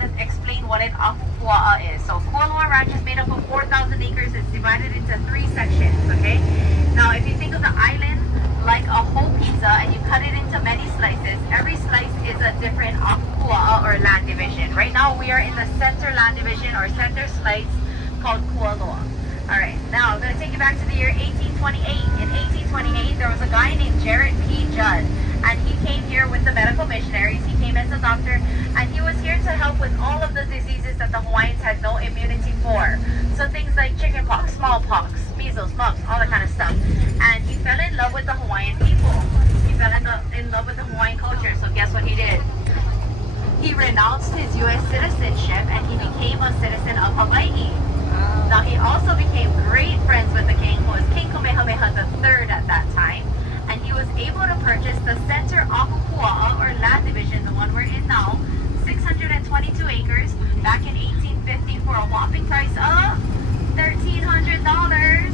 want to explain what an Akupua'a is. So Kualoa Ranch is made up of 4,000 acres. It's divided into 3 sections, okay? Now, if you think of the island like a whole pizza and you cut it into many slices, every slice is a different Akupua'a or land division. Right now, we are in the center land division or center slice called Kualoa. Alright, now I'm going to take you back to the year 1828. In 1828, there was a guy named Jared P. Judd, and he came here with the medical missionaries. He came as a doctor, and he was here to help with all of the diseases that the Hawaiians had no immunity for. So things like chickenpox, smallpox, measles, mumps, all that kind of stuff. And he fell in love with the Hawaiian people. He fell in love with the Hawaiian culture, so guess what he did? He renounced his U.S. citizenship, and he became a citizen of Hawaii. Now, he also became great friends with the king, who was King Kamehameha III at that time, and he was able to purchase the center Akupua'a, or land division, the one we're in now, 622 acres, back in 1850 for a whopping price of $1,300.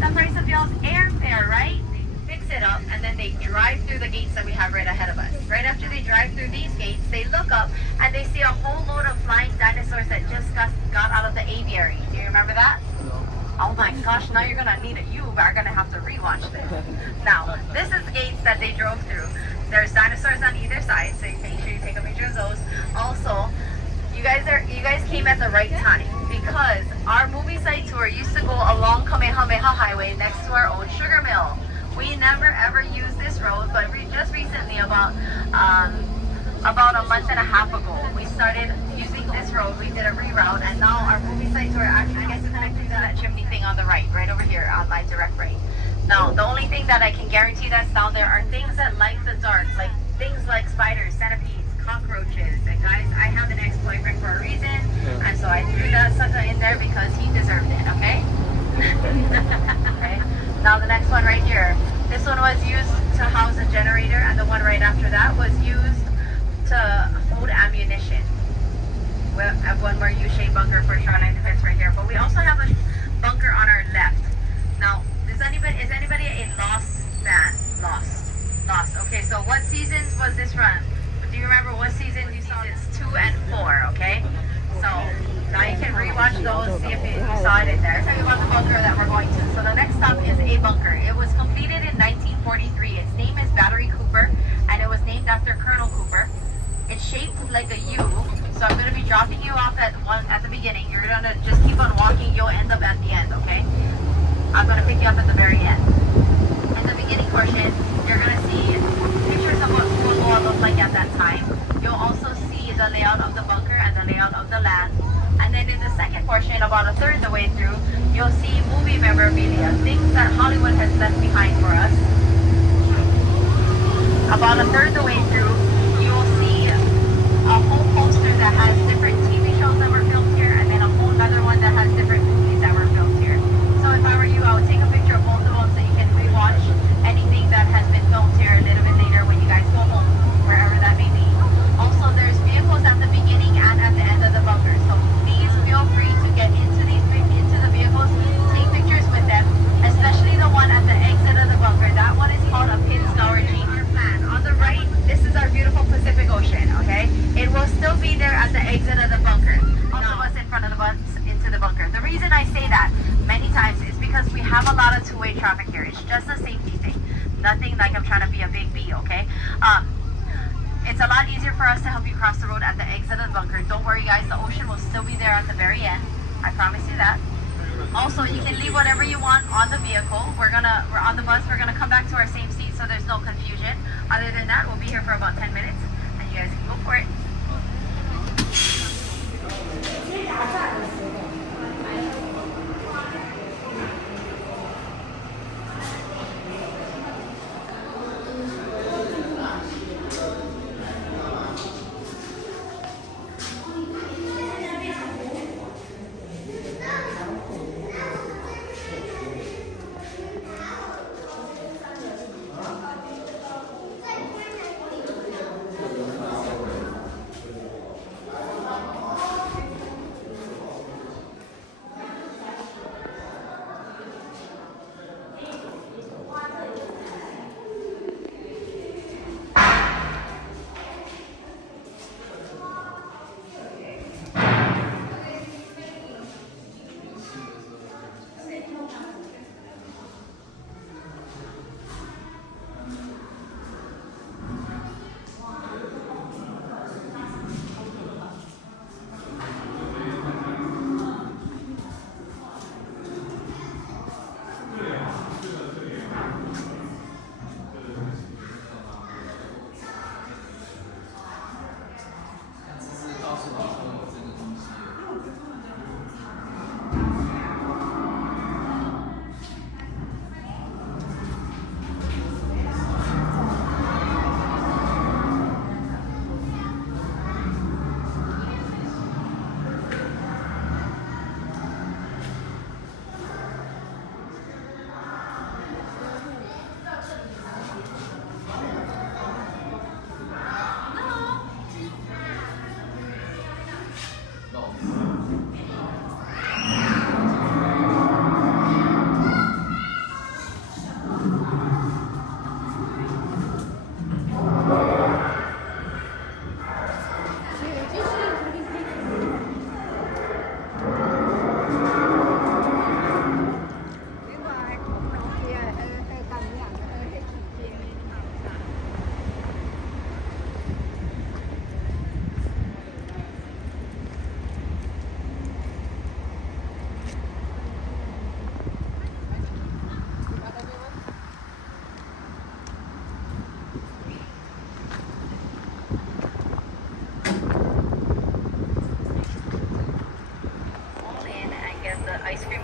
The price of y'all's airfare, right? They fix it up, and then they drive through the gates that we have right ahead of us. Right after they drive through these gates, they look up, and they see a whole load of flying dinosaurs that just got out of the aviary. Do you remember that? Oh my gosh, now you're gonna need it. You are gonna have to rewatch this. Now, this is the gates that they drove through. There's dinosaurs on either side, so you make sure you take a picture of those. Also, you guys came at the right time, because our movie site tour used to go along Kamehameha Highway next to our own sugar mill. We never ever used this road, but just recently, about a month and a half ago, we started using this road. We did a reroute, and now our movie site tour actually, I guess, is connected to that chimney thing on the right over here on my direct right. Now, the only thing that I can guarantee that's down there are things that like the dark, like things like spiders, centipedes, cockroaches. And guys, I have an ex-boyfriend for a reason, and so I threw that sucker in there because he deserved it, okay? Okay. Now the next one right here. This one was used to house a generator, and the one right after that was used to hold ammunition. We have one more U-shaped bunker for shoreline defense right here, but we also have a bunker on our left. Now, is anybody a Lost fan? Lost. Okay, so what seasons was this run? Do you remember what season you saw? It's 2 and 4, okay? So now you can rewatch those, see if you saw it in there. Tell you about the bunker that we're going to. So the next stop is a bunker. It was completed in 1943. Its name is Battery Cooper, and it was named after Colonel Cooper. It's shaped like a U, so I'm going to be dropping you off at the beginning. You're going to just keep on walking. You'll end up at the end, okay? I'm going to pick you up at the very end. In the beginning portion, you're going to see pictures of what Kualoa looked like at that time. You'll also see the layout of the bunker and the layout of the land. And then in the second portion, about a third of the way through, you'll see movie memorabilia, things that Hollywood has left behind for us. About a third of the way through, you'll see a whole poster that has different TV shows that were filmed here, and then a whole other one that has different movies that were filmed here. So if I were you, I would take a picture of both of them so you can rewatch anything that has been filmed here a little bit later when you guys go home, wherever that may be. Also, there's vehicles at the beginning and at the end of the bunker, so please feel free to get into the vehicles, take pictures with them, especially the one at the exit of the bunker. That one is called a pin scour Jeep. On the right, this is our beautiful Pacific Ocean, okay? It will still be there at the exit of the bunker. Most of us in front of the bus into the bunker. The reason I say that many times is because we have a lot of two-way traffic here. It's just a safety thing. Nothing like I'm trying to be a big B, okay? It's a lot easier for us to help you cross the road at the exit of the bunker. Don't worry, guys. The ocean will still be there at the very end. I promise you that. Also, you can leave whatever you want on the vehicle. We're on the bus. We're gonna come back to our same seat, so there's no confusion. Other than that, we'll be here for about 10 minutes, and you guys can go for it.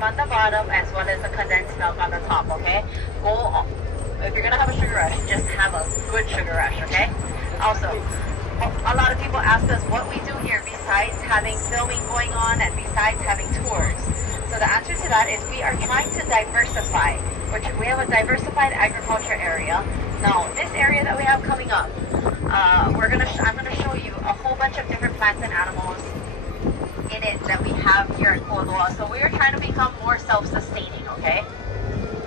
on the bottom as well as the condensed milk on the top, okay? If you're gonna have a sugar rush, just have a good sugar rush, okay? Also, a lot of people ask us what we do here besides having filming going on and besides having tours. So the answer to that is we are trying to diversify. We have a diversified agriculture area. Now, this area that we have coming up, I'm gonna show you a whole bunch of different plants and animals in it that we have here in Kualoa. So we are trying to become more self-sustaining, okay?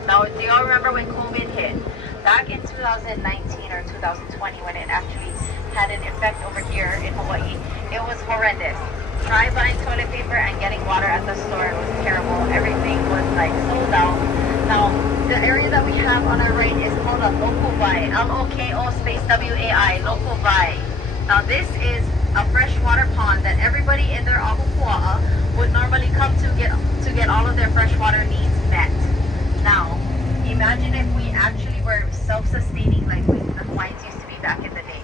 Now, do y'all remember when COVID hit? Back in 2019 or 2020 when it actually had an effect over here in Hawaii, it was horrendous. Try buying toilet paper and getting water at the store was terrible. Everything was like sold out. Now, the area that we have on our right is called a Loko Hwy, L-O-K-O space W-A-I, Loko Hwy. Now, this is a freshwater pond that everybody in their ahupua'a would normally come to get all of their freshwater needs met. Now, imagine if we actually were self-sustaining like the Hawaiians used to be back in the day.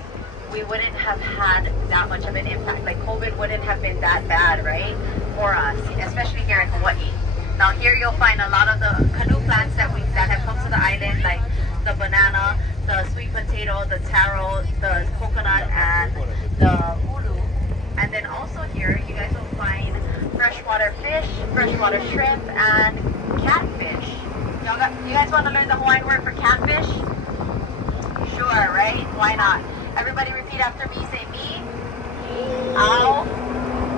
We wouldn't have had that much of an impact. Like COVID wouldn't have been that bad, right? For us, especially here in Hawaii. Now here you'll find a lot of the canoe plants that have come to the island, like the banana, the sweet potato, the taro, the coconut, and the ulu. And then also here you guys will find freshwater fish, freshwater shrimp, and catfish. You guys want to learn the Hawaiian word for catfish? Sure, right? Why not? Everybody repeat after me. Say me. Ow.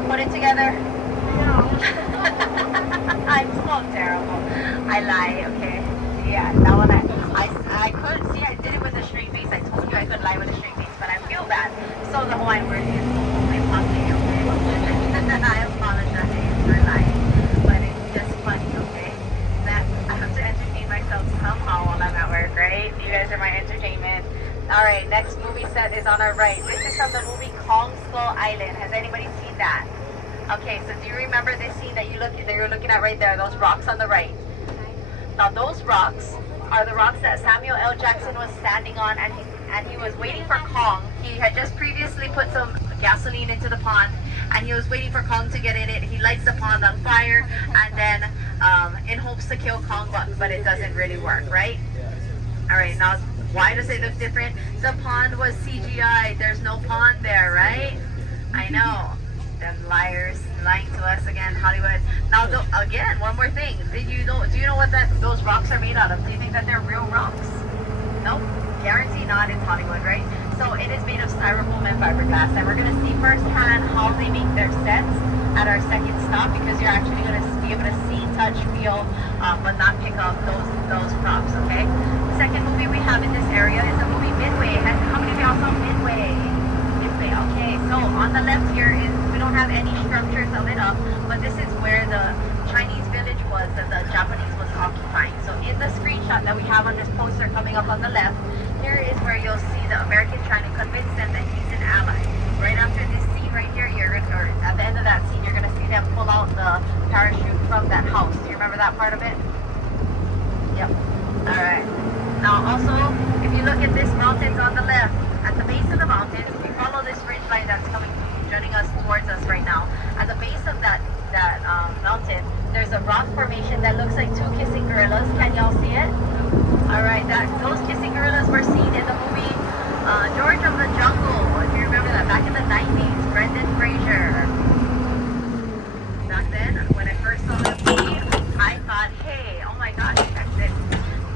Put it together. No. I'm so terrible. I lie, okay? Yeah, that one I could see I did it with a straight face. I told you I could lie with a straight face, but I feel bad. So the Hawaiian word is okay? I apologize for lying. But it's just funny, okay? That I have to entertain myself somehow while I'm at work, right? You guys are my entertainment. Alright, next movie set is on our right. This is from the movie Kong Skull Island. Has anybody seen that? Okay, so do you remember this scene that you're looking at right there, those rocks on the right? Now those rocks are the rocks that Samuel L. Jackson was standing on, and he was waiting for Kong. He had just previously put some gasoline into the pond, and he was waiting for Kong to get in it. He lights the pond on fire, and then in hopes to kill Kong, but it doesn't really work, right? Alright, now why does it look different? The pond was CGI. There's no pond there, right? I know. Them liars lying to us again, Hollywood. Now, again, one more thing. Do you know what those rocks are made out of? Do you think that they're real rocks? Nope. Guarantee not. It's Hollywood, right? So it is made of styrofoam and fiberglass, and we're gonna see firsthand how they make their sets at our second stop, because you're actually gonna be able to see, touch, feel, but not pick up those props. Okay. The second movie we have in this area is the movie Midway. How many of y'all saw Midway? Midway. Okay. So on the left here is, we don't have any structures lit up, but this is where the Chinese village was that the Japanese was occupying. So in the screenshot that we have on this poster coming up on the left, here is where you'll see the American trying to convince them that he's an ally. Right after this scene right here, or at the end of that scene, you're going to see them pull out the parachute from that house. Do you remember that part of it? Yep. Alright. Now also, if you look at this mountains on the left, at the base of the mountain, if we follow this ridge line that's jutting us towards us right now, at the base of that mountain, there's a rock formation that looks like two kissing gorillas. Can y'all see it? Alright, those kissing gorillas were seen in the movie George of the Jungle. If you remember that, back in the 90s, Brendan Fraser. Back then, when I first saw the movie, I thought, hey, oh my gosh,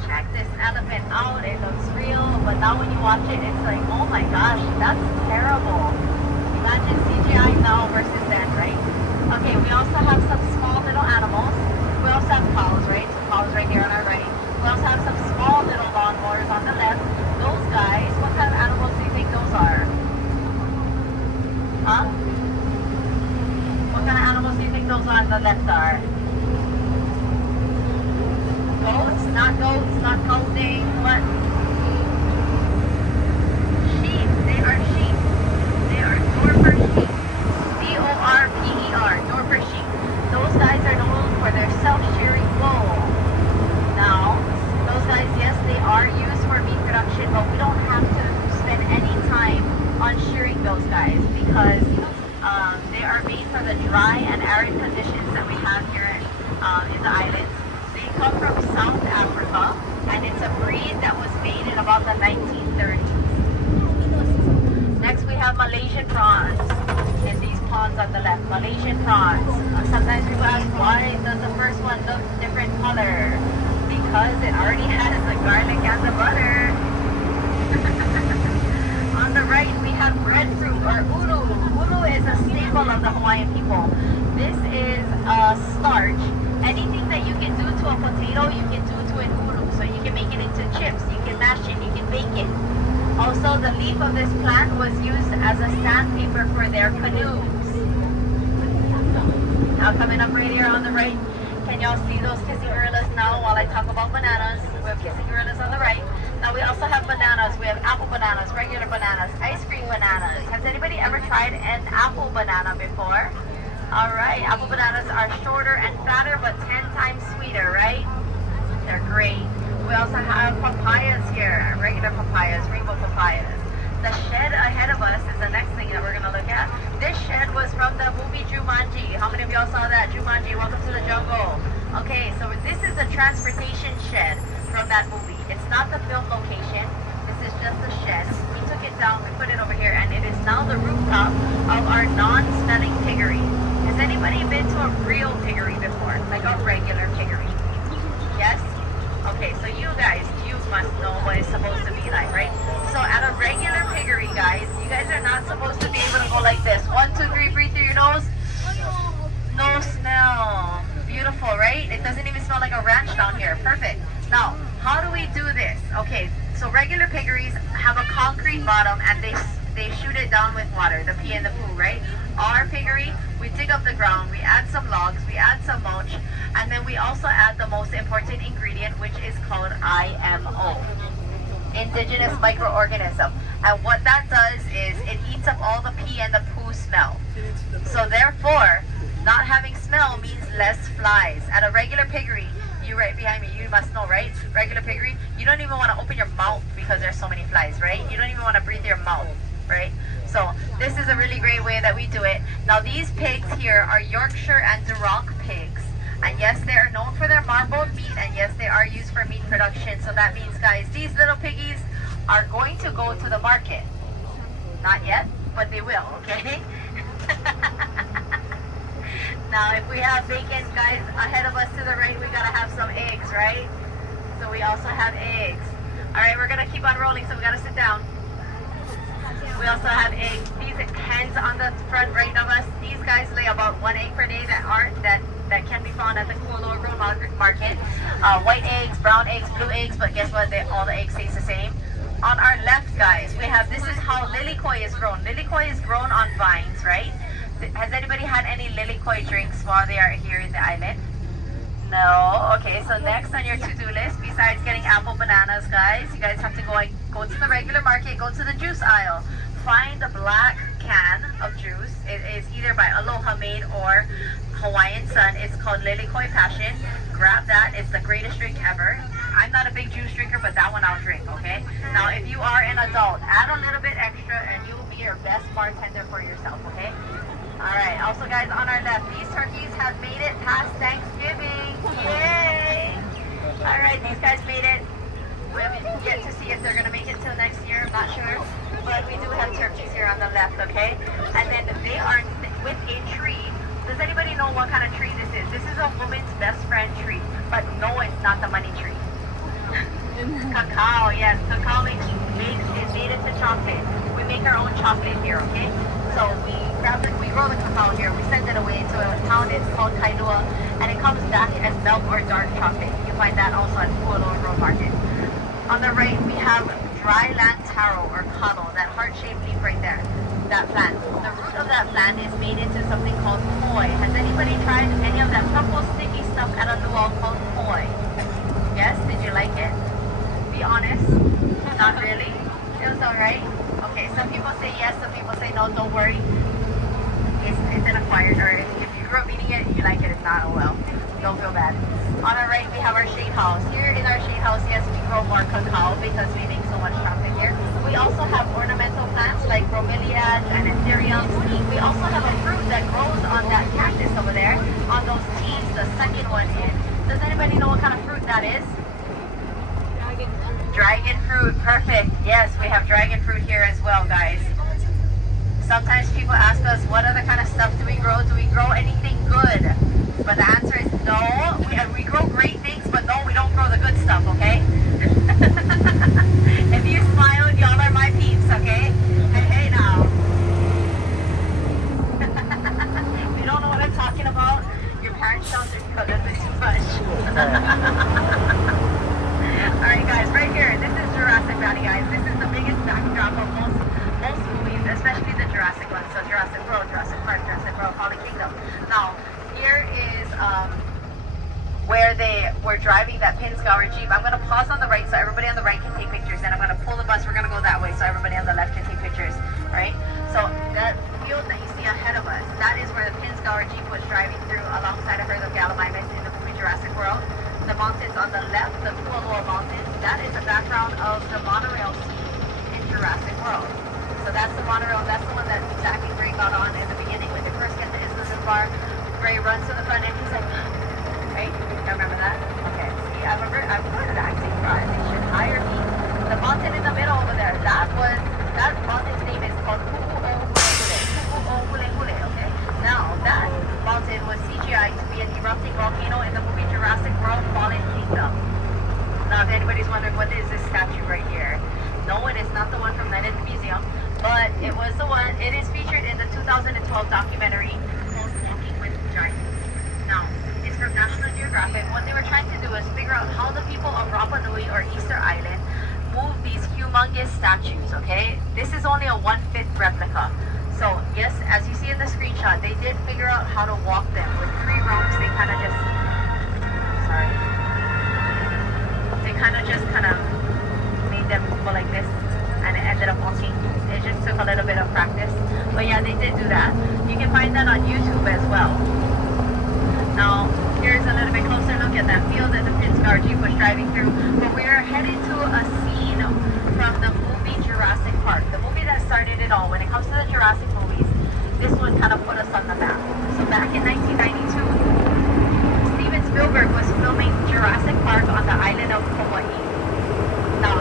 check this elephant out, it looks real. But now when you watch it, it's like, oh my gosh, that's terrible. Imagine CGI now versus then, right? Okay, we also have some small little animals. We also have cows, right? So cows right here on our right. We also have some small little lawnmowers on the left. Those guys, what kind of animals do you think those are? Huh? What kind of animals do you think those on the left are? Goats? Not goats, not goating. What? Sheep. They are sheep. They are Dorper sheep. D-O-R-P-E-R. Dorper sheep. Those guys are known for their self-shearing wool. Now, those guys, yes, they are used for meat production, but we don't have to spend any time on shearing those guys because they are made for the dry and arid conditions that we have here in the islands. They come from South Africa, and it's a breed that was made in about the 1930s. Next, we have Malaysian prawns in these ponds on the left. Malaysian prawns. Sometimes people ask, why does the first one look different color? Because it already has the garlic and the butter. On the right, we have breadfruit or ulu. Ulu is a staple of the Hawaiian people. This is a starch. Anything that you can do to a potato, you can do to an ulu. So you can make it into chips, you can mash it, you can bake it. Also, the leaf of this plant was used as a sandpaper for their canoes. Now coming up right here on the right, can y'all see those kissing gorillas now while I talk about bananas? We have kissing gorillas on the right. Now we also have bananas. We have apple bananas, regular bananas, ice cream bananas. Has anybody ever tried an apple banana before? Alright, apple bananas are shorter and fatter but 10 times sweeter, right? They're great. We also have papayas here, regular papayas, rainbow papayas. The shed ahead of us is the next thing that we're going to look at. This shed was from the movie Jumanji. How many of y'all saw that? Jumanji, Welcome to the Jungle. Okay, so this is a transportation shed from that movie. It's not the film location. This is just a shed. We took it down, we put it over here, and it is now the rooftop of our non-smelling piggery. Has anybody been to a real piggery before? Like a regular piggery? Yes? Okay, so you guys, you must know what it's supposed to be like, right? So at a regular piggery, guys, you guys are not supposed to be able to go like this. 1, 2, 3, breathe through your nose. No smell. Beautiful, right? It doesn't even smell like a ranch down here. Perfect. Now, how do we do this? Okay, so regular piggeries have a concrete bottom and they shoot it down with water, the pee and the poo, right? Our piggery, we dig up the ground, we add some logs, we add some mulch, and then we also add the most important ingredient, which is called IMO, indigenous microorganism. And what that does is it eats up all the pee and the poo smell. So therefore, not having smell means less flies. At a regular piggery, you right behind me, you must know, right? Regular piggery, you don't even want to open your mouth because there's so many flies, right? You don't even want to breathe your mouth, right? So this is a really great way that we do it. Now these pigs here are Yorkshire and Duroc pigs. And yes, they are known for their marbled meat, and yes, they are used for meat production. So that means, guys, these little piggies are going to go to the market. Not yet, but they will, okay? Now, if we have bacon, guys, ahead of us to the right, we gotta have some eggs, right? So we also have eggs. All right, we're gonna keep on rolling, so we gotta sit down. We also have eggs. These hens on the front right of us, these guys lay about 1 egg per day that can be found at the Kualoa Ranch market. White eggs, brown eggs, blue eggs, but guess what? All the eggs taste the same. On our left, guys, we have, this is how lilikoi is grown. Lilikoi is grown on vines, right? Has anybody had any lilikoi drinks while they are here in the island? No? Okay, so next on your to-do list, besides getting apple bananas, guys, you guys have to go to the regular market, go to the juice aisle, find the black can of juice. It is either by Aloha Made or Hawaiian Sun. It's called Lilikoi Passion. Grab that. It's the greatest drink ever. I'm not a big juice drinker, but that one I'll drink, okay? Now, if you are an adult, add a little bit extra and you will be your best bartender for yourself, okay? Alright, also guys, on our left, these turkeys have made it past Thanksgiving. Yay! Alright, these guys made it. We have yet to see if they're going to make it till next year, I'm not sure. But we do have turkeys here on the left, okay? And then they are with a tree. Does anybody know what kind of tree this is? This is a woman's best friend tree. But no, it's not the money tree. Cacao, yes. Cacao is made into chocolate. We make our own chocolate here, okay? So we grow the cacao here. We send it away to a town. It's called Kaneohe, and it comes back as milk or dark chocolate. You can find that also at Kualoa Ranch Market. On the right, we have dry land taro or kalo, that heart-shaped leaf right there. That plant. The root of that plant is made into something called poi. Has anybody tried any of that purple sticky stuff at a luau called poi? Yes? Did you like it? Be honest. Not really? It was alright? Okay, some people say yes, some people say no, don't worry. It's an acquired, or if you grew up eating it, you like it, if not, oh well. Don't feel bad. On our right, we have our shade house. Here in our shade house, yes, we grow more cacao because we make so much chocolate here. We also have ornamental plants like bromeliads and anthuriums. We also have a fruit that grows on that cactus over there, on those teeth, the second one that is? Dragon fruit, perfect. Yes, we have dragon fruit here as well, guys. Sometimes people ask us, what other kind of stuff do we grow? Do we grow anything good? But the answer is no. We grow great things, but no, we don't grow the good stuff, okay? If you smiled, y'all are my peeps, okay? Hey now. If you don't know what I'm talking about, your parents sheltered you a little bit too much. Alright guys, right here, this is Jurassic Valley, guys. This is the biggest backdrop of most movies, especially the Jurassic ones. So Jurassic World, Jurassic Park, Jurassic World, Fallen Kingdom. Now, here is where they were driving that Pinscour Jeep. I'm going to pause on the right so everybody on the right can take pictures, and I'm going to pull the bus. We're going to go that way so everybody on the left can take pictures, right? So that field that you see ahead of us, that is where the Pinscour Jeep was driving through alongside a herd of gallimimus in the movie Jurassic World. The mountains on the left, the Kualoa Mountains, that is the background of the monorail scene in Jurassic World. So that's the monorail, that's the one that Jack and Gray got on in the beginning when they first get to Isla Bar. Gray runs to the front and he's like, right? You remember that? Okay. See, I remember, I'm good at acting, right? They should hire me. The mountain in the middle over there, that mountain's name is called Kualoa Ranch, okay? Now, that mountain was CGI to be an erupting volcano in the movie Jurassic World Fallen Kingdom. Now, if anybody's wondering what is this statue right here, no, it is not the one from Night at the Museum, but it was the one, it is featured in the 2012 documentary called Walking with Giants. Now, it's from National Geographic. What they were trying to do is figure out how the people of Rapa Nui or Easter Island move these humongous statues, okay? This is only a 1/5 replica. So, yes, as you see in the screenshot, they did figure out how to walk them with 3 ropes. They kind of just, made them go like this, and it ended up walking. It just took a little bit of practice. But yeah, they did do that. You can find that on YouTube as well. Now, here's a little bit closer look at that field that the Pinscour Jeep was driving through. But we're headed to a scene from the movie Jurassic Park, the movie that started it all. When it comes to the Jurassic movies, this one kind of put us on the map. So back in 1992, Steven Spielberg was filming Jurassic Park on the island of Hawaii. Now,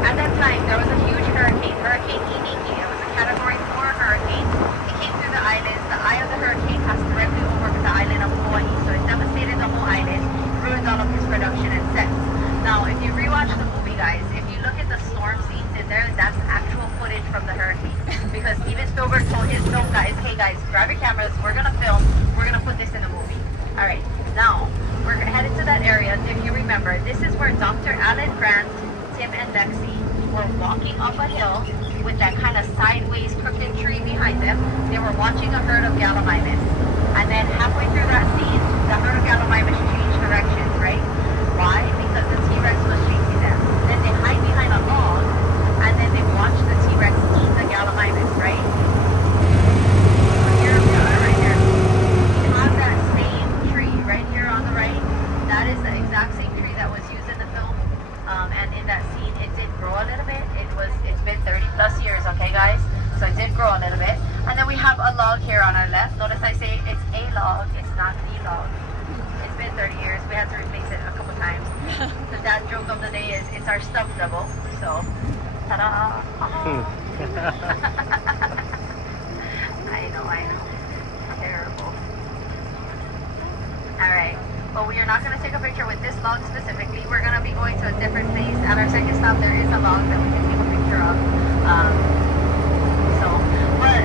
at that time, there was a huge hurricane, Hurricane Iniki. It was a Category 4 hurricane. It came through the islands. The eye of the hurricane passed directly over the island of Hawaii, so it devastated the whole island, ruined all of his production and sets. Now, if you rewatch the movie, guys, if you look at the storm scenes in there, that's actual footage from the hurricane. Because Steven Spielberg told his film guys, hey guys, grab your cameras, we're gonna film, we're gonna put this in the movie. Alright, now, we're headed to that area. If you remember, this is where Dr. Alan Grant, Tim and Lexi were walking up a hill with that kind of sideways crooked tree behind them. They were watching a herd of gallimimus. And then halfway through that scene, the herd of gallimimus changed directions, right? Why? Because the T-Rex was chasing them. Then they hide behind a log, and then they watch the T-Rex eat the gallimimus, right? Here we are, right here. We have that same tree right here on the right. That is the exact same tree that was used in the film. And in that scene, it did grow a little bit. It's been 30 plus years, okay guys? So it did grow a little bit. And then we have a log here on our left. Notice I say it's a log, it's not the log. It's been 30 years. We had to replace it a couple times. The dad joke of the day is it's our stuffed double. So, ta-da! I know. Terrible. Alright. But we are not going to take a picture with this log specifically. We're going to be going to a different place. At our second stop, there is a log that we can take a picture of. But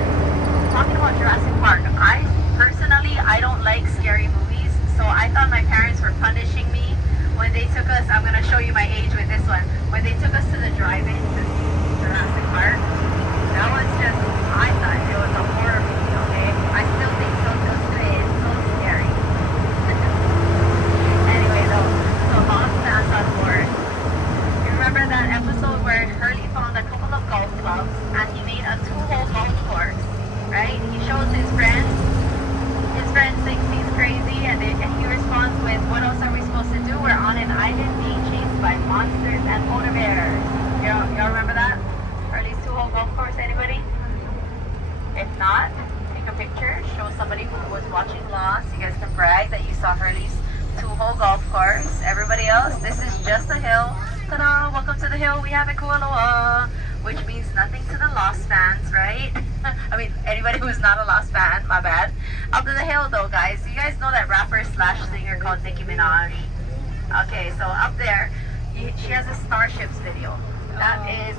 talking about Jurassic Park, I don't like scary movies. So I thought my parents were punishing me when they took us. I'm going to show you my age with this one. When they took us to the drive-in to see Jurassic Park, that was just, I thought it was a horror movie, okay? I still think so till today. It's so scary. Anyway, though, so long fast on board. You remember that episode where Hurley found a couple of golf clubs and he made a 2-hole golf course, right? He shows his friends. His friend thinks he's crazy, and he responds with, what else are we supposed to do? We're on an island being chased by monsters and polar bears. Y'all remember that? Hurley's 2-hole golf course, anybody? If not, take a picture, show somebody who was watching Lost. You guys can brag that you saw Hurley's 2 whole golf course. Everybody else, this is just a hill. Ta-da! Welcome to the hill we have in Kualoa, which means nothing to the Lost fans, right? I mean, anybody who's not a Lost fan, my bad. Up to the hill though, guys. You guys know that rapper slash singer called Nicki Minaj? Okay, so up there, she has a Starships video. That is,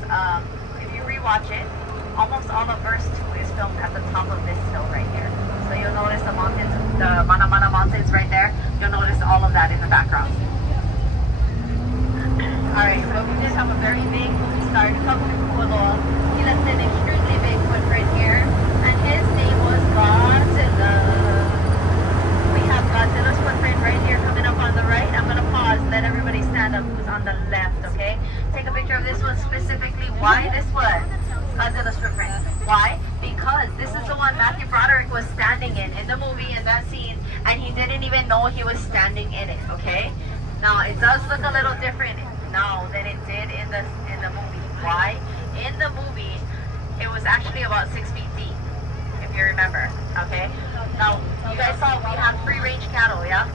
if you rewatch it, almost all of verse 2 is filmed at the top of this hill right here. So you'll notice the mountains, the Mana Mana mountains right there. You'll notice all of that in the background. Alright, so we just have a very big movie star to come to Kualoa. He left an extremely big footprint here, and his name was Godzilla. We have Godzilla's footprint right here coming up on the right. I'm going to pause, let everybody stand up who's on the left, okay? Take a picture of this one specifically. Why this one? Godzilla's footprint. Why? Because this is the one Matthew Broderick was standing in the movie, in that scene, and he didn't even know he was standing in it, okay? Now, it does look a little different now than it did in the movie. Why? In the movie, it was actually about 6 feet deep, if you remember, okay? Now, you guys saw we have free-range cattle, yeah?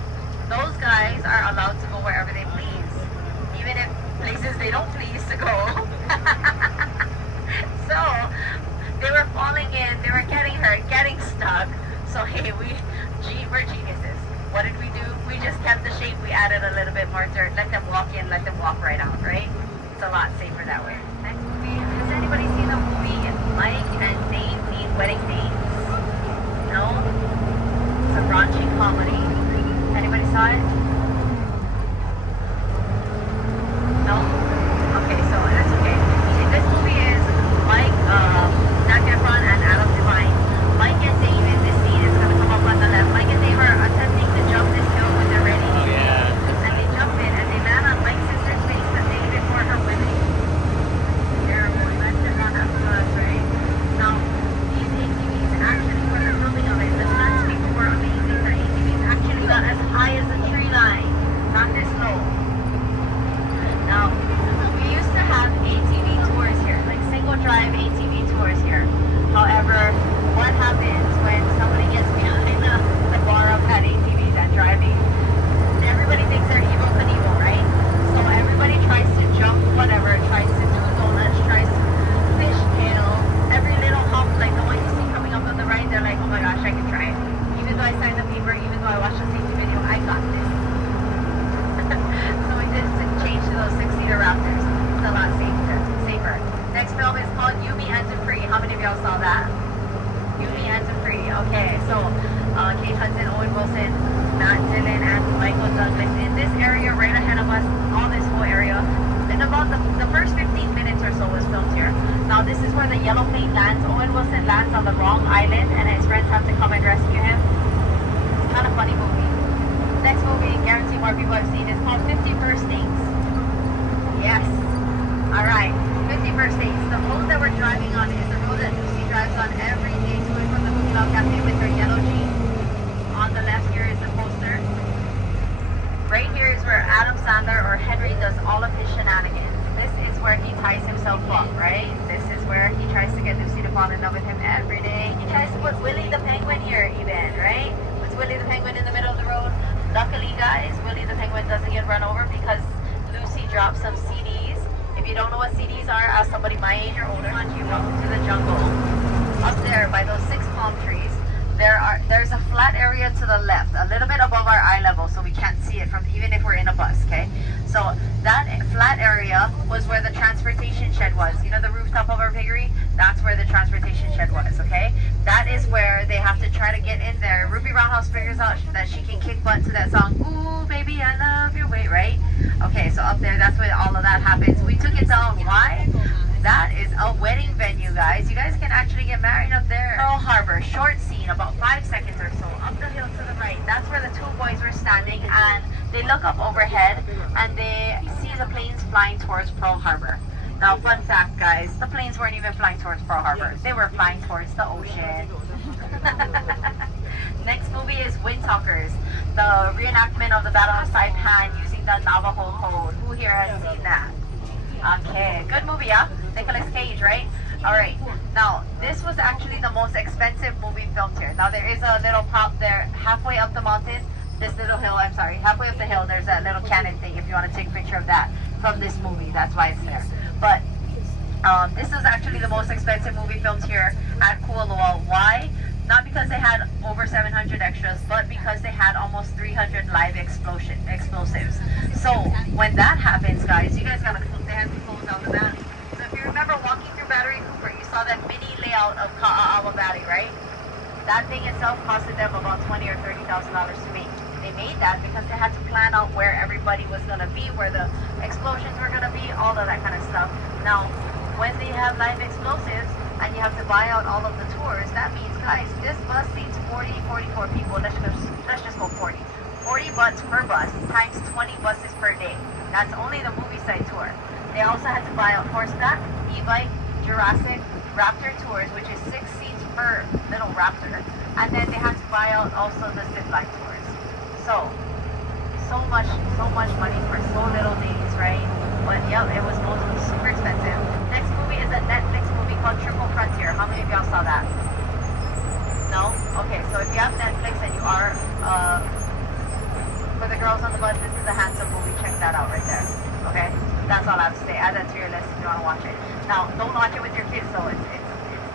Those guys are allowed to go wherever they please, even if places they don't please to go. So, they were falling in, they were getting hurt, getting stuck. So, hey, we're geniuses. What did we do? We just kept the shape. We added a little bit more dirt. Let them walk in, let them walk right out, right? It's a lot safer that way. Next movie. Has anybody seen the movie Mike and Dave Need Wedding Dates? No? It's a raunchy comedy. Anybody saw it? No? Okay, so that's okay. See, this movie is Mike, Zac Efron and Adam Devine. Mike and Dave in this scene is going to come up on the left. Mike and Dave are attempting to jump this hill with their ready ATV. And they jump in and they land on Mike's sister's face the day before her wedding. Terrible. Imagine that happens to us, right? Now, these ATVs actually were the filming of it. The stunts people were amazing. The ATVs actually got as high as the tree line. Not this low. Now, we used to have ATV tours here, like single drive ATV tours here. However, what happens when somebody gets behind the bar of that ATVs and driving? Everybody thinks they're evil Kaneohe, right? So everybody tries to jump whatever, tries to do donuts, tries to fishtail, every little hump, like the one you see coming up on the right, they're like, oh my gosh, I can try it. Even though I signed the paper, even though I watched the safety video, I got this. So we did change to those 6-seater Raptors. It's a lot safer. Next film is called Yumi and Dupree. How many of y'all saw that? Yumi and Dupree. Okay, so Kate Hudson, Owen Wilson, Matt Dillon, and Michael Douglas. In this area right ahead of us, all this whole area, in about the first 15 minutes or so was filmed here. Now this is where the yellow plane lands. Owen Wilson lands on the wrong island and his friends have to come and rescue him. It's kind of funny movie. Next movie, guarantee more people have seen, is called 50 First Dates. Yes. Alright, 50 First Dates. The road that we're driving on is the road that Lucy drives on every day to and from the Kualoa Cafe with her yellow Jeep. On the left here is the poster. Right here is where Adam Sandler or Henry does all of his shenanigans. This is where he ties himself up, right? This is where he tries to get Lucy to fall in love with him every day. He tries to put Willie the Penguin here even, right? Puts Willie the Penguin in the middle of the road. Luckily, guys, Willie the Penguin doesn't get run over because Lucy dropped some CDs. If you don't know what CDs are, ask somebody my age or older. Welcome to the jungle. Up there by those 6 palm trees, there's a flat area to the left, a little bit above our eye level, so we can't see it from even if we're in a bus, okay? So that flat area was where the transportation shed was. You know the rooftop of our piggery? That's where the transportation shed was, okay? That is where they have to try to get in there. Ruby Roundhouse figures out that she can kick butt to that song, ooh, baby, I love your way, right? Okay, so up there, that's where all of that happens. We took it down. Why? That is a wedding venue, guys. You guys can actually get married up there. Pearl Harbor, short scene, about 5 seconds or so. Up the hill to the right, that's where the 2 boys were standing, and they look up overhead, and they see the planes flying towards Pearl Harbor. Now, fun fact, guys, the planes weren't even flying towards Pearl Harbor. They were flying towards the ocean. Next movie is Wind Talkers, the reenactment of the Battle of Saipan using the Navajo code. Who here has seen that? Okay, good movie, yeah? Nicolas Cage, right? Alright, now this was actually the most expensive movie filmed here. Now there is a little prop there halfway up the mountain. this little hill, I'm sorry, halfway up the hill, there's that little cannon thing if you want to take a picture of that from this movie. That's why it's there. But this is actually the most expensive movie filmed here at Kualoa. Why? Not because they had over 700 extras, but because they had almost 300 live explosives. So when that happens, guys, you guys gotta they have to close down the battery. So if you remember walking through Battery Cooper, you saw that mini layout of Ka'a'awa Battery, right? That thing itself costed them about $20,000 or $30,000 to make. They made that because they had to plan out where everybody was gonna be, where the explosions were gonna be, all of that kind of stuff. Now, when they have live explosives and you have to buy out all of the tours, that means, guys, this bus seats 44 people. Let's just go 40. 40 butts per bus times 20 buses per day. That's only the movie side tour. They also had to buy out horseback, e-bike, Jurassic, Raptor tours, which is 6 seats per little Raptor. And then they had to buy out also the zip line tours. So much money for so little days, right? But yeah, it was super expensive. Next movie is a Netflix movie called Triple Frontier. How many of y'all saw that? No? Okay, so if you have Netflix and you are, for the girls on the bus, this is a handsome movie. Check that out right there. Okay? That's all I have to say. Add that to your list if you want to watch it. Now, don't watch it with your kids, though. It's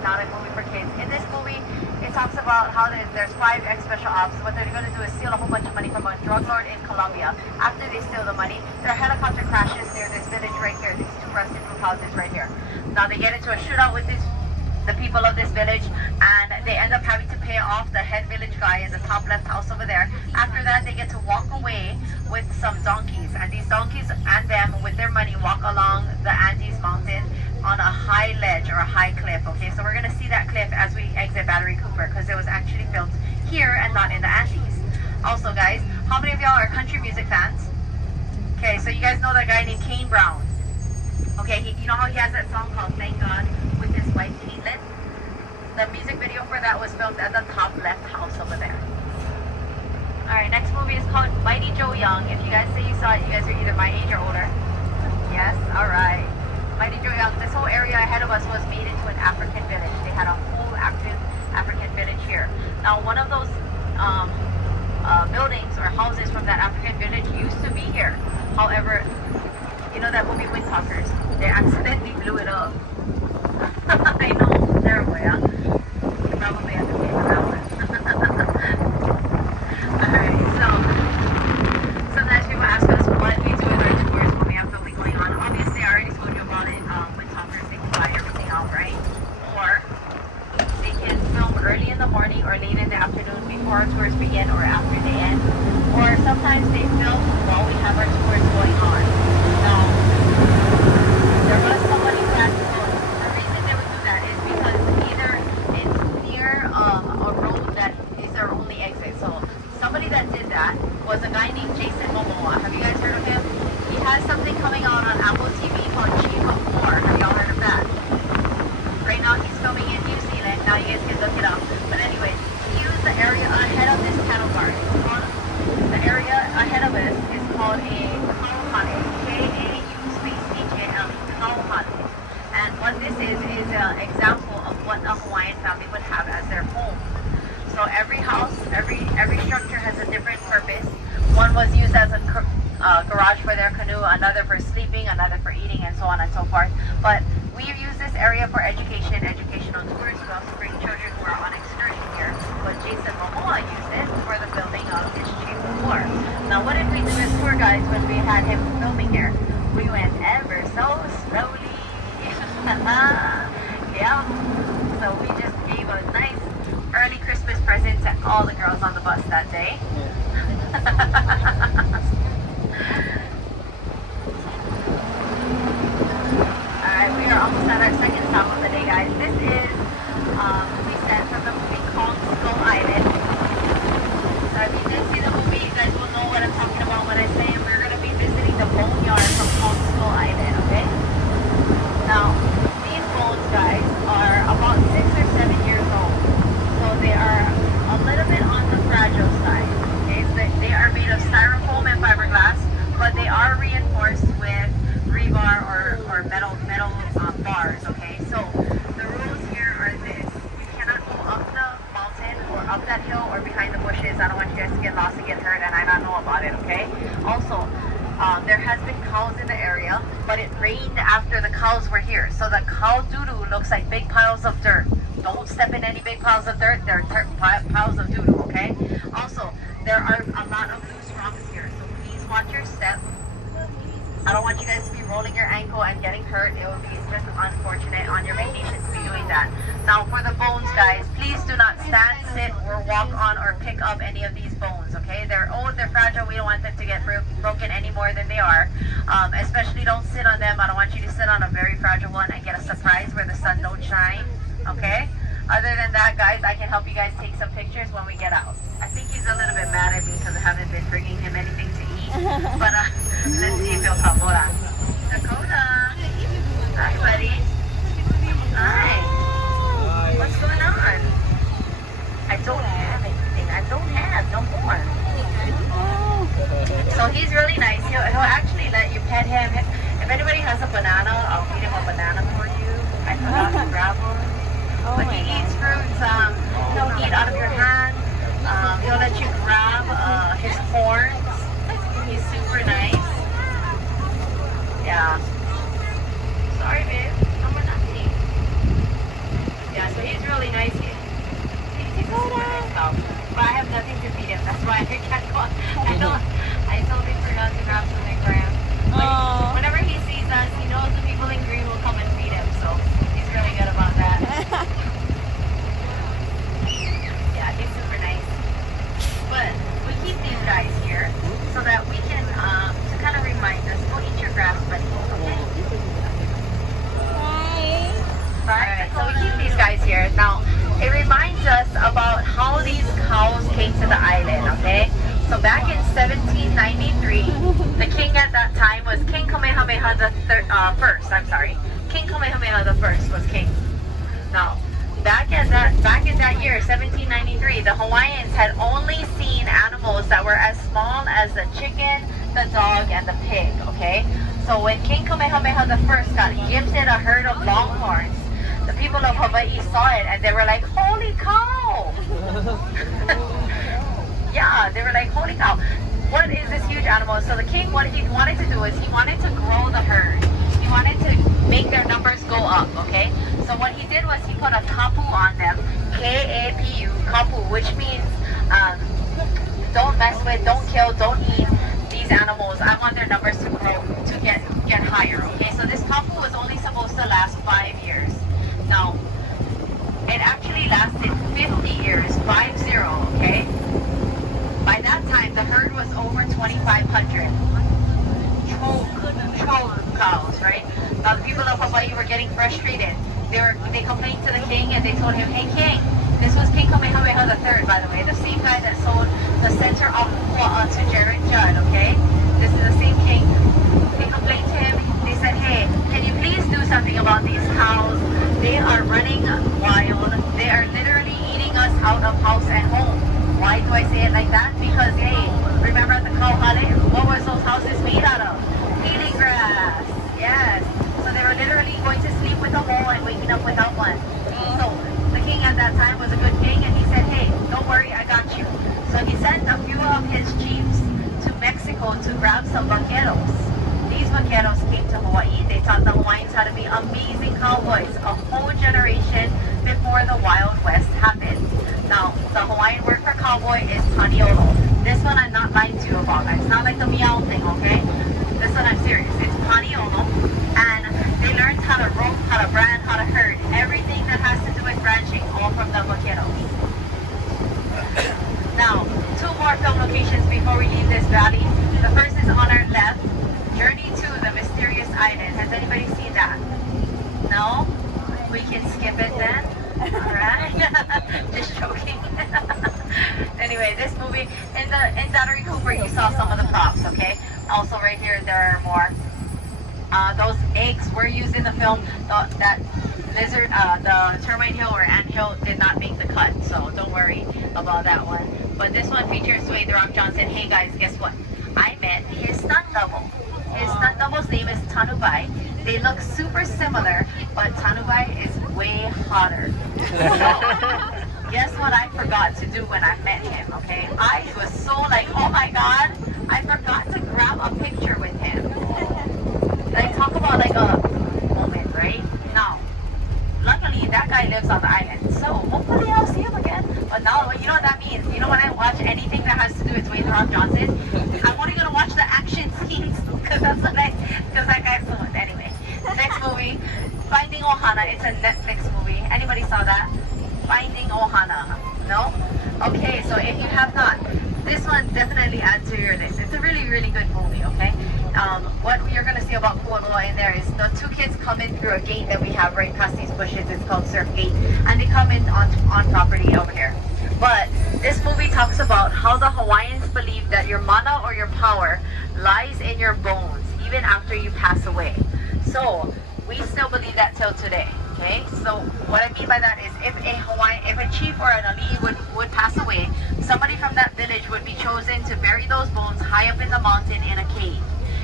not a movie for kids. In this movie, it talks about how there's 5 ex-special ops. What they're going to do is steal a whole bunch of money from a drug lord in Colombia. After they steal the money, their helicopter crashes near this village right here, these 2 rusted roof houses right here. Now they get into a shootout with the people of this village, and they end up having to pay off the head village guy in the top left house over there. After that, they get to walk away with some donkeys, and these donkeys and them with their money walk along the Andes mountain on a high ledge or a high cliff. Okay, so we're gonna see that cliff as we exit Battery Cooper, because it was actually filmed here and not in the Andes. Also, guys, how many of y'all are country music fans? Okay, so you guys know that guy named Kane Brown. Okay, you know how he has that song called Thank God with his wife Caitlin? The music video for that was filmed at the top left house over there. Alright, next movie is called Mighty Joe Young. If you guys say you saw it, you guys are either my age or older. Yes? Alright. Mighty Joe Young, this whole area ahead of us was made into an African village. They had a whole African village here. Now, one of those buildings or houses from that African village used to be here. However, you know that movie Windtalkers? They accidentally blew it up. I know, terrible, yeah? You probably have to pay for that one. Alright, so sometimes people ask us what we do in our tours when we have something going on. Obviously, I already told you about it. Windtalkers, they can buy everything out, right? Or they can film early in the morning or late in the afternoon before our tours begin or after they end. Or sometimes they film while we have our tours going on. Now, there was somebody that, the reason they would do that is because either it's near a road that is their only exit. So somebody that did that was a guy named Jason Momoa. Have you guys heard of him? He has something coming out on Apple TV called Chief of War. Have y'all heard of that? Right now he's filming in New Zealand. Now you guys can look it up. But anyways, he used the area ahead of this cattle guard. The area ahead of us is called a Kaneohe. K-A-U-H-A-L-E. Kaneohe. And what this is an example of what a Hawaiian family would have as their home. So every house, every structure has a different purpose. One was used as a garage for their canoe, another for sleeping, another for eating, and so on and so forth. But we use this area for education, educational tours. We also bring children who are on excursion here. But Jason Momoa used it for the building of his Chief of War. Now, what did we do as tour guides when we had him filming here? We went ever so slowly. Yeah. So we just gave a nice early Christmas present to all the girls on the bus that day. Alright, we are almost at our second stop of the day, guys. This is movie set from the movie called Skull Island. So if you did see the movie, you guys will know what I'm talking about when I say we're going to be visiting the boneyard from Kong Skull Island, okay? Now, these bones, guys, are about 6 or 7 years old. So they are a little bit on the fragile side. Okay? They are made of styrofoam that hill or behind the bushes. I don't want you guys to get lost and get hurt and I not know about it, okay? Also, there has been cows in the area, but it rained after the cows were here. So the cow doo-doo looks like big piles of dirt. Don't step in any big piles of dirt. They're piles of doo-doo, okay? Also, there are a lot of loose rocks here, so please watch your step. I don't want you guys to be rolling your ankle and getting hurt. It would be just unfortunate on your vacation to be doing that. Now for the bones, guys, please do not stand, sit, or walk on or pick up any of these bones, okay? They're old, they're fragile. We don't want them to get broken any more than they are. Especially don't sit on them. I don't want you to sit on a very fragile one and get a surprise where the sun don't shine, okay? Other than that, guys, I can help you guys take some pictures when we get out. I think he's a little bit mad at me because I haven't been bringing him anything to eat. But let's see if he'll come. Hold on. Dakota. Hi, buddy. Hi. What's going on? I don't have anything. I don't have no more. So he's really nice. He'll actually let you pet him. If anybody has a banana, I'll feed him a banana for you. I forgot to grab one. But he eats fruits. He'll eat out of your hand. He'll let you grab his horns. He's super nice. Yeah. Sorry, babe. No more nothing. Yeah, so he's really nice. He's a super nice cow. But I have nothing to feed him. That's why I can't go. I totally forgot to grab something for him. But whenever he sees us, he knows the people in green will come and feed him. So he's really good about that. Yeah, he's super nice. But we keep these guys here so that we can, to kind of remind us, go eat your grass, buddy, okay? Alright, so we keep these guys here. Now, it reminds us about how these cows came to the island, okay? So back in 1793, the king at that time was King Kamehameha First. I'm sorry. King Kamehameha the First was king. Now, back in that year, 1793, the Hawaiians had only seen animals that were as small as the chicken, the dog, and the pig, okay? So when King Kamehameha the First got gifted a herd of longhorns, the people of Hawaii saw it and they were like, holy cow! Yeah, they were like, holy cow, what is this huge animal? So the king, what he wanted to do is he wanted to grow the herd. He wanted to make their numbers go up, okay? So what he did was he put a kapu on them, K-A-P-U, kapu, which means don't mess with, don't kill, don't eat these animals. I want their numbers to grow, to get higher, okay? So this kapu was only supposed to last 5 years. Now, it actually lasted 50 years, 50, okay? By that time, the herd was over 2,500. Choke cows, right? Now, the people of Hawaii were getting frustrated. They complained to the king and they told him, hey king, this was King Kamehameha III, by the way, the same guy that sold the center of Kualoa to Jared Judd, okay? This is the same king. They complained to him. They said, hey, can you please do something about these cows? They are running wild. They are literally eating us out of house and home. Why do I say it like that? Because, hey, remember at the cow hale, what was those houses made out of? Peeling grass. Yes. So they were literally going to sleep with a hole and waking up without one. So the king at that time was a good king and he said, hey, don't worry, I got you. So he sent a few of his chiefs to Mexico to grab some vaqueros. These vaqueros came to Hawaii. They taught the Hawaiians how to be amazing cowboys, a whole generation before the Wild West happened. Now, the Hawaiian word for cowboy is paniolo. This one I'm not lying to you about. It's not like the meow thing, okay? This one I'm serious. It's paniolo. And they learned how to rope, how to brand, how to herd. Everything that has to do with ranching, all from the vaqueros. Now, 2 more film locations before we leave this valley. The first is on our left. Journey to the Mysterious Island. Has anybody seen that? No? We can skip it then? Alright. Just joking. Anyway, this movie, in Zachary Cooper, you saw some of the props, okay? Also right here, there are more. Those eggs were used in the film. That lizard, the termite hill or ant hill did not make the cut, so don't worry about that one. But this one features Dwayne "The Rock" Johnson. Hey guys, guess what? I met his stunt double. His stunt double's name is Tanubai. They look super similar, but Tanubai is way hotter. So, guess what I forgot to do when I met him, okay? I was so like, oh my god, I forgot to grab a picture with him. Like, talk about like a moment, right? Now, luckily that guy lives on the island, so hopefully I'll see him again. But now, you know what that means? You know, when I watch anything that has to do with Dwayne The Rock Johnson, I'm only gonna watch the action scenes because that's what because that guy's fluent. Anyway, next movie, Finding Ohana. It's a Netflix movie. Anybody saw that? Finding Ohana. No? Okay, so if you have not, this one definitely adds to your list. It's a really, really good movie, okay? What you're going to see about Kualoa in there is the two kids come in through a gate that we have right past these bushes. It's called Surf Gate. And they come in on property over here. But this movie talks about how the Hawaiians believe that your mana or your power lies in your bones even after you pass away. So we still believe that till today. Okay, so what I mean by that is if a chief or an ali would pass away, somebody from that village would be chosen to bury those bones high up in the mountain in a cave.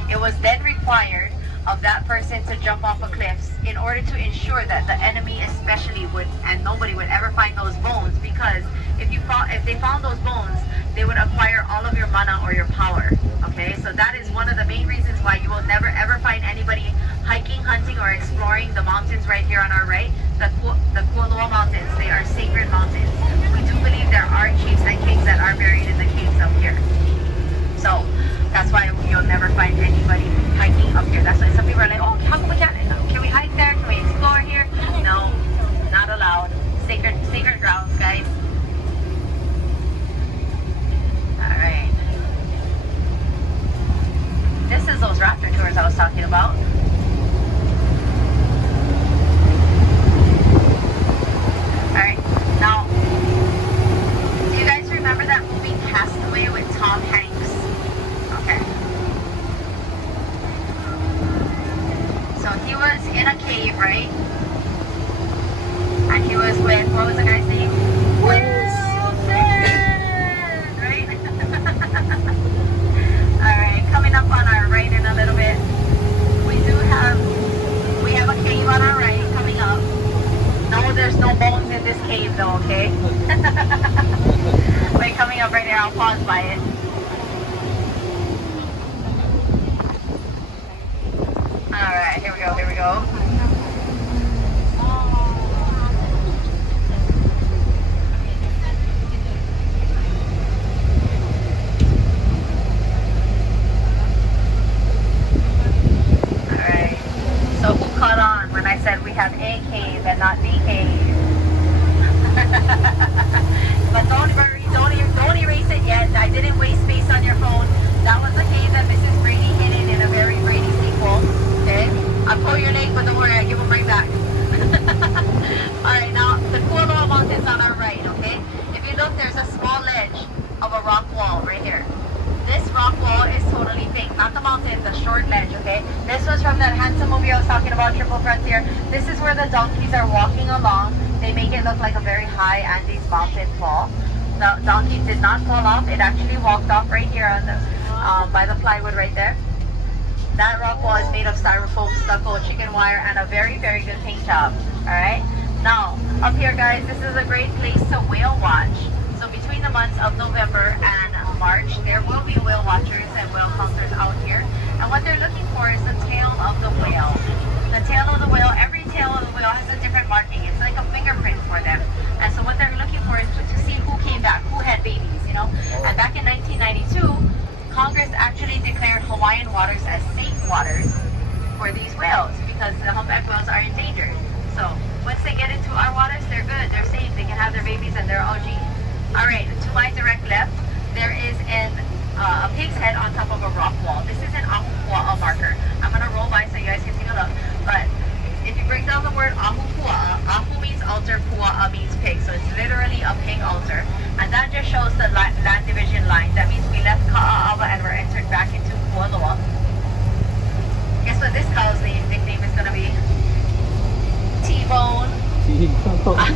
It was then required of that person to jump off a cliff in order to ensure that the enemy especially would, and nobody would ever find those bones, because if they found those bones, they would acquire all of your mana or your power. Okay, so that is one of the main reasons why you will never ever find anybody hiking, hunting, or exploring the mountains right here on our right, the Kualoa Mountains. They are sacred mountains. We do believe there are chiefs and kings that are buried in the caves up here. So that's why you'll never find anybody hiking up here. That's why some people are like, oh, how come we can't? Can we hike there? Can we explore here? No, not allowed. Sacred grounds, guys. All right. This is those raptor tours I was talking about. Alright, now, do you guys remember that movie Castaway with Tom Hanks? Okay. So he was in a cave, right? And he was with, what was the guy's name? Wilson! Right? Alright, coming up on our right in a little bit. We have a cave on our right coming up. No, there's no bones in this cave though, okay? Wait, coming up right there, I'll pause by it. Alright, here we go. Alright, so who caught on when I said we have a cave and not the cave? But don't erase it yet. I didn't waste space on your phone. That was the cave that Mrs. Brady hid in a very Brady sequel. Okay? I'll pull your leg, but don't worry, I give them right back. Alright, now the Kualoa Mountains on our right, okay? If you look, there's a small ledge of a rock wall right here. This rock wall is totally fake, not the mountain, the short ledge, okay? This was from that handsome movie I was talking about, Triple Frontier. This is where the donkeys are walking along. They make it look like a very high Andes mountain fall. The donkey did not fall off. It actually walked off right here on the by the plywood right there. That rock wall is made of styrofoam, stucco, chicken wire, and a very, very good paint job. Alright? Now, up here guys, this is a great place to whale watch. So between the months of November and March, there will be whale watchers and whale counters out here. And what they're looking for is the tail of the whale. The tail of the whale, every tail of the whale has a different marking. It's like a fingerprint for them. And so what they're looking for is to see who came back, who had babies, you know. And back in 1992, Congress actually declared Hawaiian waters as safe waters for these whales because the humpback whales are endangered. So once they get into our waters, they're good, they're safe, they can have their babies and they're OG. Alright, to my direct left, there is a pig's head on top of a rock wall. This is an Oahu marker. I'm going to roll by so you guys can take a look. But if you break down the word Ahu Pua'a, Ahu means altar, Pua'a means pig. So it's literally a pig altar. And that just shows the land division line. That means we left Ka'a'awa and we're entered back into Kualoa. Guess what this cow's nickname is going to be? T-Bone. T-Bone.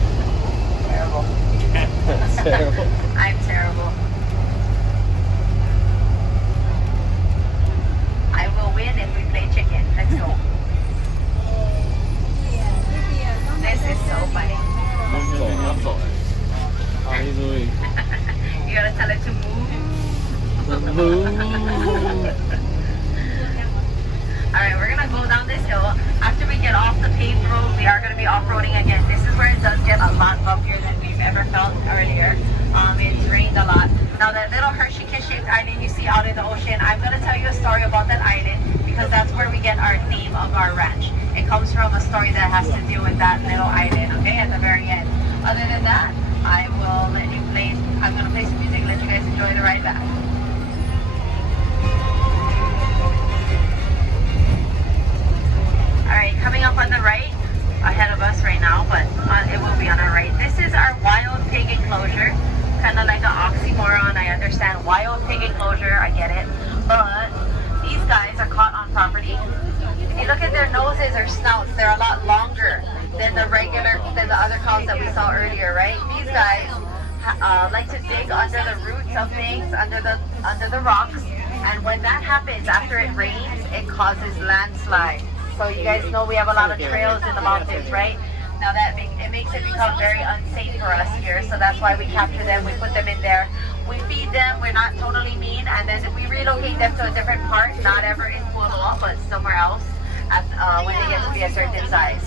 Terrible. That's terrible. I'm terrible. I will win if we play chicken. Let's go. This is so funny. Hwy. You gotta tell it to move. Alright, we're gonna go down this hill. After we get off the paved road, we are gonna be off-roading again. This is where it does get a lot bumpier than we've ever felt earlier. It's rained a lot. Now that little Hershey kiss-shaped island you see out in the ocean, I'm gonna tell you a story about that island because that's where we get our name of our ranch. It comes from a story that has to do with that little island, okay, at the very end. Other than that, I will let you play, I'm gonna play some music, let you guys enjoy the ride back. Alright, coming up on the right, ahead of us right now, but it will be on our right. This is our wild pig enclosure. Kind of like an oxymoron, I understand. Wild pig enclosure, I get it. But these guys are caught on property. If you look at their noses or snouts, they're a lot longer than the other cows that we saw earlier, right? These guys like to dig under the roots of things, under the rocks. And when that happens, after it rains, it causes landslides. So you guys know we have a lot of trails in the mountains, right? Now it makes it become very unsafe for us here, so that's why we capture them, we put them in there. We feed them, we're not totally mean, and then we relocate them to a different part, not ever in Kualoa, but somewhere else when they get to be a certain size.